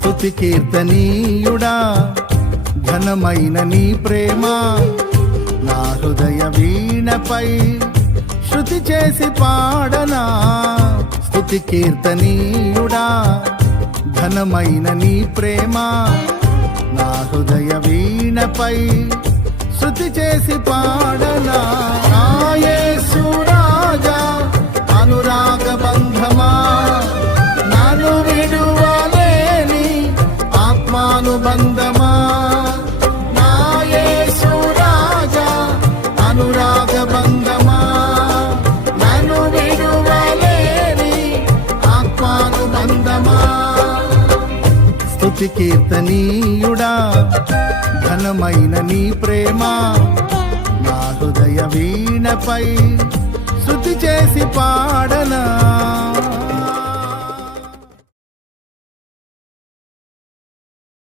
స్తుతి కీర్తనీయుడా ఘనమైన నీ ప్రేమ నా హృదయ వీణపై శృతి చేసి పాడనా. స్తుతి కీర్తనీయుడా ఘనమైన నీ ప్రేమ నా హృదయ వీణపై శృతి చేసి పాడనా. నా యేసు రాజా అనురాగ బంధమా నన్ను విడువలేని ఆత్మానుబంధమా. నా యేసు రాజా అనురాగ బంధమా నన్ను విడువలేని ఆత్మానుబంధమా. స్తుతి కీర్తనీయుడా ఘనమైన నీ ప్రేమ నా హృదయ వీణపై శృతి చేసి పాడనా.